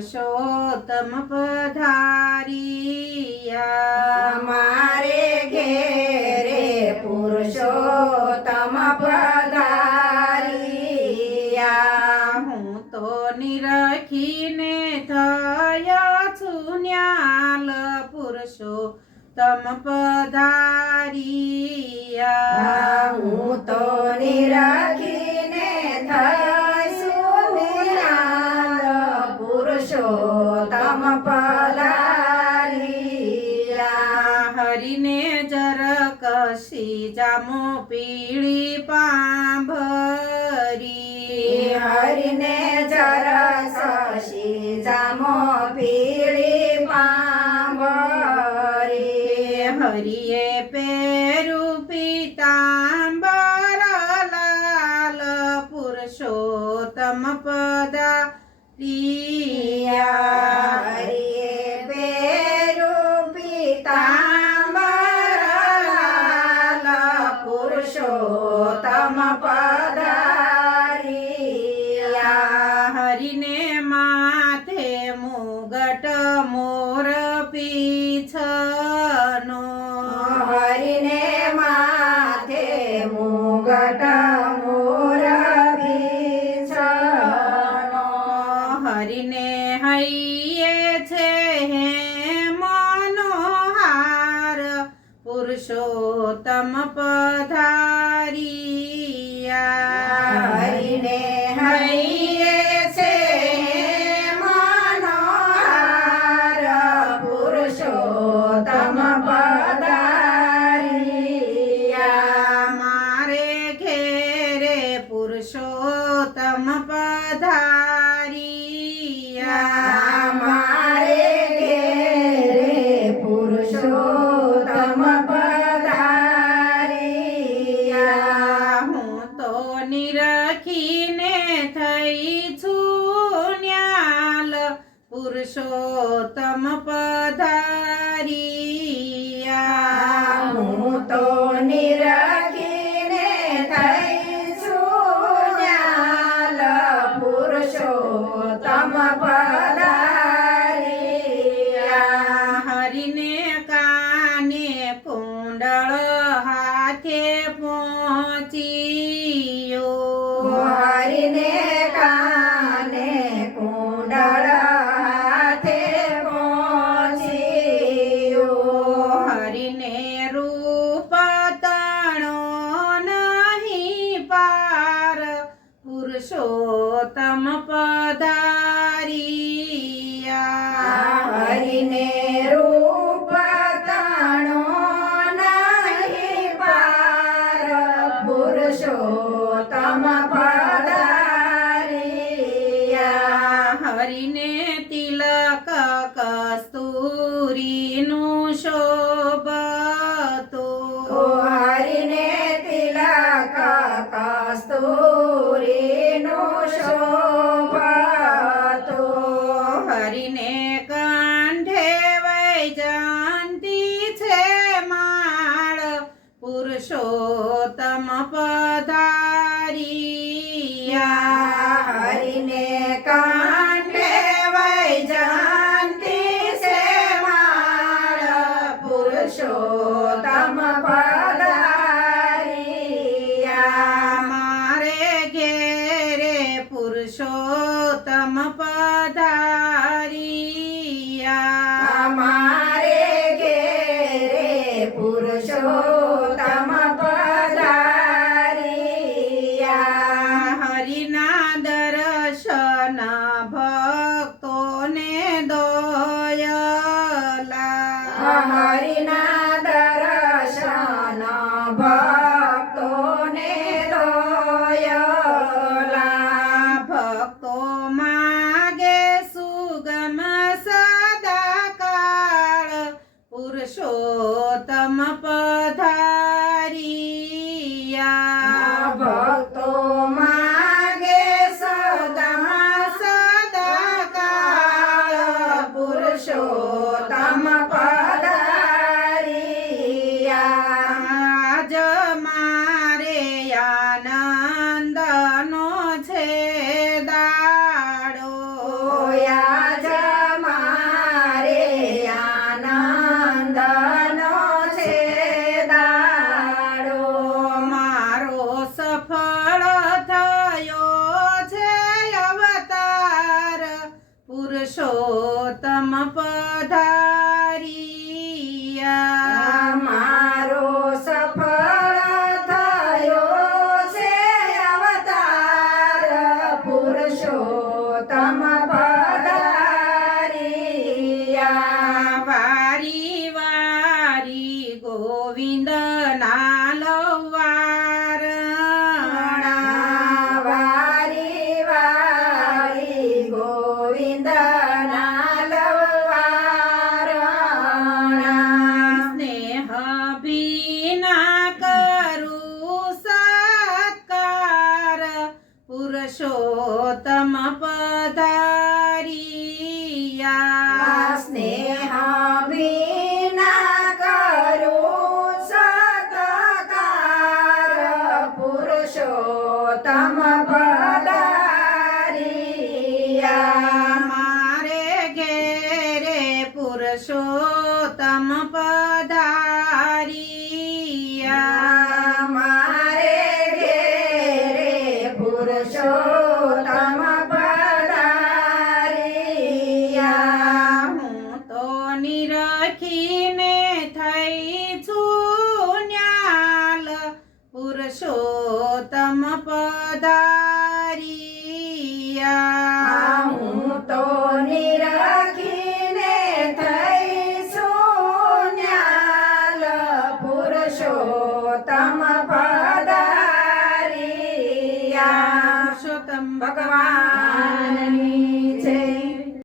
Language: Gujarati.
પુરુષોત્તમ પધારિયા મારે ઘેરે પુરુષોત્તમ પધારિયા હું તો નિરખીને થયો છું ન્યાલ પુરુષોત્તમ પધારિયા હું તો નિરખીને થઈશું નિહાલ પુરુષોત્તમ પધારિયા હરિને જર કશી જામો પીળી પાંભરી હરિને જરસ જામો પીળી પાંભરી હરિએ પેરું પીતાંબર લાલ પુરુષોત્તમ પધારિયા હરિએ પેરું પીતાંબર લાલ પુરુષોત્તમ પધારિયા હરિને માથે મુગટ મોર પીછનો હરિને માથે મુગટ મોર પીછનો હરિને હૈયે છે હે મનોહાર પુરુષોત્તમ પધારિયા હરિને હૈયે છે મનોહાર પુરુષોત્તમ પધારિયા મારે ઘેરે પુરુષોત્તમ પધારિયા મારે ઘેરે પુરુષોત્તમ પધારિયા હું તો નિરખીને થઈ છું ન્યાલ પુરુષોત્તમ પધારિયા હું તો નિરખીને થઈશું ન્યાલ પુરુષોત્તમ પધારિયા હરિને કાને કુંડળ હાથે પહોંચ્યો હરિને કાને કુંડળ હાથે પહોંચ્યો હરિને રૂપ તણો નહીં પાર પુરુષોત્તમ પધારિયા હરિને રૂપ તાણો નહીં પાર પુરુષોત્તમ પધારિયા હરિને તિલક કસ્તુરીનું શોભતું હરિને તિલક કસ્તુરીનું શોભતું હરિને કંઠે વૈજયંતી છે માળ પુરુષોત્તમ પધારિયા હરિને કાંઠે વૈજયંતી છે માળ પુરુષોત્તમ પધારિયા મારે ઘેરે પુરુષોત્તમ પધારિયા અમારે ઘેરે પુરુષોત્તમ પધારિયા હરિના દર્શન ભક્તોને દોયલા હરિના દર્શન ભક્તોને દોયલા ભક્તો માગે સુગમ સદાકાળ પુરુષોત્તમ પધારિયા ભક્તો માગે સદાકાળ પુરુષોત્તમ પધારિયા આજ મારે આનંદનો છે દાડો આજ પુરુષોત્તમ પધારિયા મારો સફળ થયો છે અવતાર પુરુષોત્તમ પધારિયા વારી વારી ગોવિંદ ના લવાર વારી વારી ગોવિંદના લવારણા સ્નેહ ભીના કરું સત્કાર પુરુષોત્તમ પધારિયા સ્નેહ વિના કરું સત્કાર પુરુષોત્તમ પધારિયા મારે ઘેરે પુરુષોત્તમ પધારિયા મારે ઘેરે પુરુષોત્તમ પધારિયા હું તો નિરખીને થઈ છું ન્યાલ પુરુષોત્તમ પધારિયા હું તો નિરખીને થઈ શૂન્યાલ પુરુષોત્તમ પધારિયા પુરુષોત્તમ ભગવાન